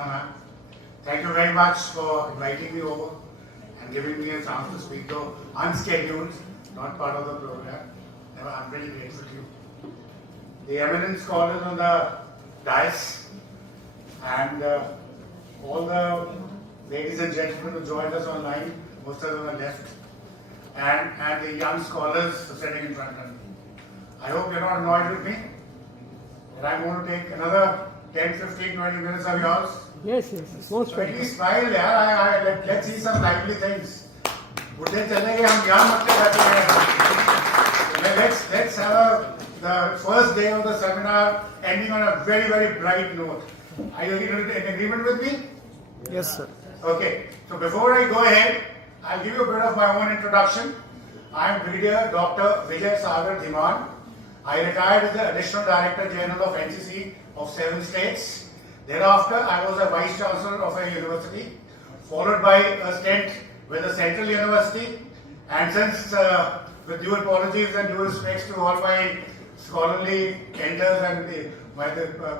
Shilpa ma'am. Thank you very much for inviting me over and giving me a chance to speak, though unscheduled, not part of the program. I'm very grateful to you. The eminent scholars on the dais and all the ladies and gentlemen who joined us online, most of them are left, and the young scholars sitting in front of me. I hope you're not annoyed with me. And I'm going to take another 10, 15, 20 minutes of yours. Yes, most So at least smile, yeah. Let's see some lively things. बुढ़े चले गए हम यहाँ मत बैठे हैं. Let's have the first day of the seminar ending on a very, very bright note. Are you in agreement with me? Yes, sir. Okay. So before I go ahead, I'll give you a bit of my own introduction. I am Brigadier Dr. Vijay Sagar Dhiman. I retired as the Additional Director General of NCC of 7 states. Thereafter, I was a Vice Chancellor of a university, followed by a stint with the Central University. And since, with due apologies and due respects to all my scholarly elders and my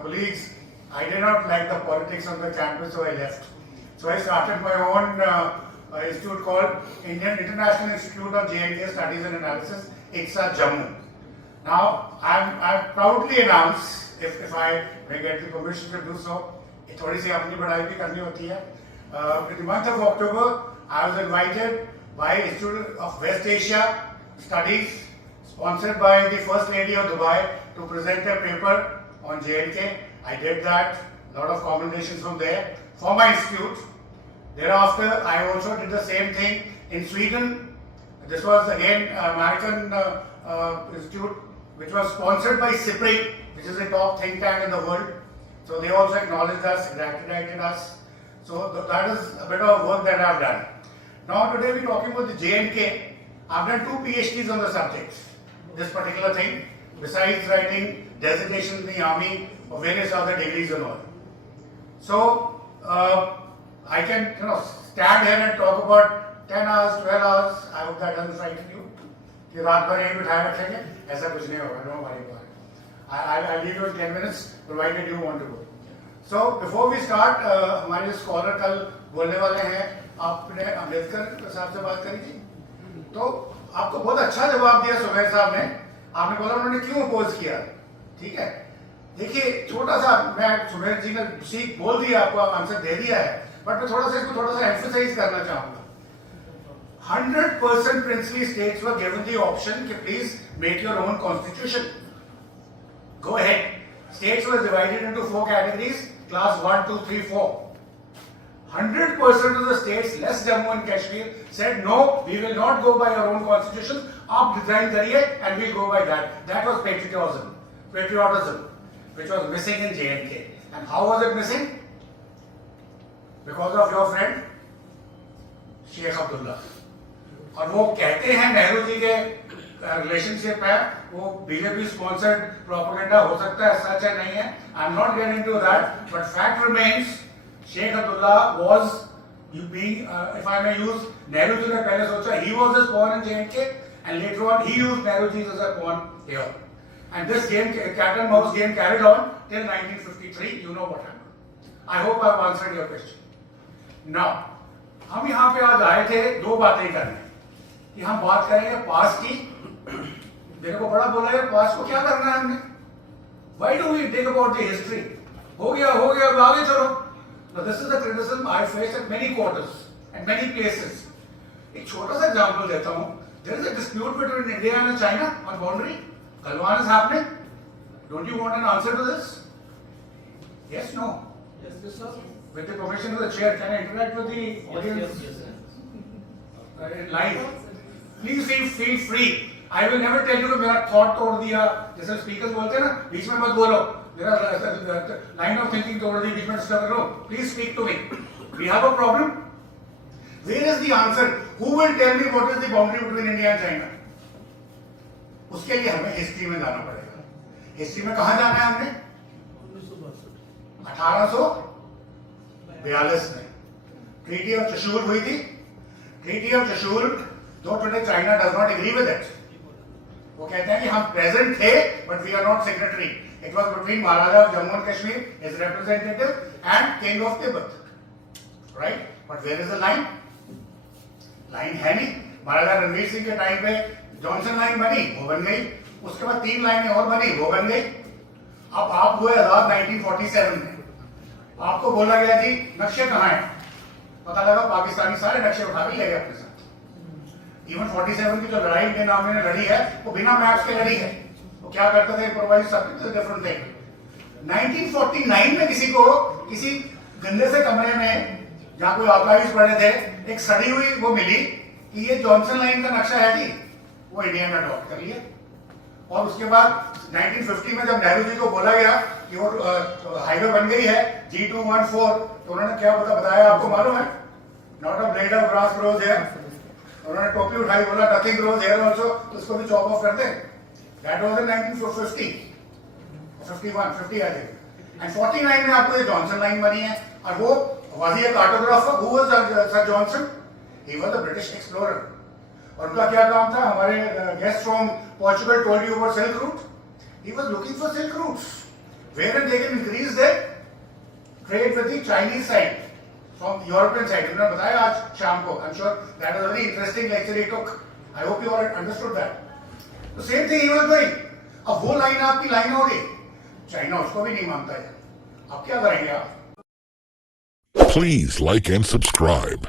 colleagues, I did not like the politics on the campus, so I left. So I started my own institute called Indian International Institute of J&K Studies and Analysis, ICSA Jammu. Now, I proudly announce, if I may get the permission to do so, थोड़ी सी अपनी बढ़ाई भी करनी होती है. In the month of October, I was invited by Institute of West Asia Studies, sponsored by the First Lady of Dubai, to present a paper on J&K. I did that. A lot of commendations from there for my institute. Thereafter, I also did the same thing in Sweden. This was again an American institute, which was sponsored by CIPRI, which is a top think tank in the world. So they also acknowledged us, congratulated us. So that is a bit of work that I have done. Now today we're talking about the J&K. I've done 2 PhDs on the subject, this particular thing, besides writing designations in the army or various other degrees and all. So I can stand here and talk about 10 hours, 12 hours. I hope that doesn't frighten you. कि रात भर यहीं बिठाए रखेंगे ऐसा कुछ नहीं होगा. Don't worry about it. I'll leave you in 10 minutes, provided you want to go. So before we start, हमारे स्कॉलर कल बोलने वाले हैं. आपने अम्बेडकर साहब से बात करी थी, तो आपको बहुत अच्छा जवाब दिया सुमेर साहब ने. आपने बोला उन्होंने क्यों अपोज किया. ठीक है, देखिए छोटा सा, मैं सुमेर जी ने सीख बोल दिया, आपको आंसर दे दिया है, बट मैं थोड़ा सा एम्फसाइज करना चाहूंगा. 100% princely states were given the option to please make your own constitution. Go ahead. States were divided into 4 categories, class 1, 2, 3, 4. 100% of the states, less Jammu and Kashmir, said no, we will not go by our own constitution. Aap design kariye and we'll go by that. That was patriotism, which was missing in J&K. And how was it missing? Because of your friend, Sheikh Abdullah. और वो कहते हैं नेहरू जी के relationship है, वो BJP sponsored propaganda हो सकता है, सच है नहीं है. I am not getting to that, but fact remains Sheikh Abdullah was being, if I may use, Nehru ji ने पहले सोचा he was a pawn in J&K, and later on he used Nehru ji as a pawn here, and this game, cat and mouse game, carried on till 1953. You know what happened. I hope I have answered your question. Now हम यहाँ पे आज आए थे 2 बातें करने, कि हम बात करेंगे पास की. मेरे को बड़ा बोला है, पास को क्या करना है हमने. Why do we think about the history? हो गया अब आगे चलो. Now this is the criticism I face at many quarters and many places. एक छोटा सा एग्जांपल देता हूँ. There is a dispute between India and China on boundary. Galwan is happening. Don't you want an answer to this? Yes, no. Yes, sir. With the permission of the chair, can I interact with the audience? Yes. In live? Please feel free. I will never tell you कि मेरा thought तोड़ दिया, जैसे speakers बोलते हैं ना, बीच में मत बोलो, मेरा line of thinking तोड़ दी, बीच में disturb करो. Please speak to me. We have a problem. Where is the answer? Who will tell me what is the boundary between India and China? उसके लिए हमें हिस्ट्री में जाना पड़ेगा. हिस्ट्री में कहाँ जाना है हमने? 1842 में ट्रीटी ऑफ चशूल हुई थी. Treaty of Chushul, though today China does not agree with it, वो कहते हैं कि हम प्रेजेंट थे but we are not signatory. It was between Maharaja of Jammu and Kashmir, his representative, and King of Tibet. Right? But where is the line? Line है नहीं. महाराजा रणवीर सिंह के time पे जॉनसन लाइन बनी, वो बन गई. उसके बाद 3 लाइनें और बनी, वो बन गई. अब आप हुए आजाद 1947 में. आपको बोला गया जी नक्शे कहाँ हैं? पता लगा पाकिस्तानी सारे नक्शे उठा के ले गए अपने साथ. इवन 47 की जो लड़ाई के नाम में लड़ी है वो बिना मैप्स के लड़ी है. वो क्या करते थे, इम्प्रोवाइज सब डिफरेंट थे. 1949 में किसी को किसी गंदे से कमरे में जहां कोई आर्काइव्स पड़े थे, एक सड़ी हुई वो मिली कि ये जॉनसन लाइन का नक्शा है जी. वो इंडिया में अडॉप्ट कर लिया. और उसके बाद 1950 में जब नेहरू जी को बोला गया कि वो हाईवे बन गई है G214, तो उन्होंने क्या बताया आपको मालूम है? Not a blade of grass grows here. उन्होंने टोपी उठाई, बोला नथिंग ग्रोज हियर आल्सो, तो उसको भी चॉप ऑफ कर दे. That was in 1950 51 50 I think. And 49 में आपको ये जॉनसन लाइन बनी है. और वो was he a cartographer? Who was Sir Johnson? He was a British explorer. और उनका क्या काम था? हमारे guest from Portugal told you about Silk Route. He was looking for Silk routes, wherein they can increase their trade with the Chinese side from European side. उन्होंने बताया आज शाम को. I'm sure that was a very interesting lecture he took. I hope you all understood that. The same thing he was doing. अब वो line आपकी line हो गई. चाइना उसको भी नहीं मानता है. अब क्या करेंगे आप? Please like and subscribe.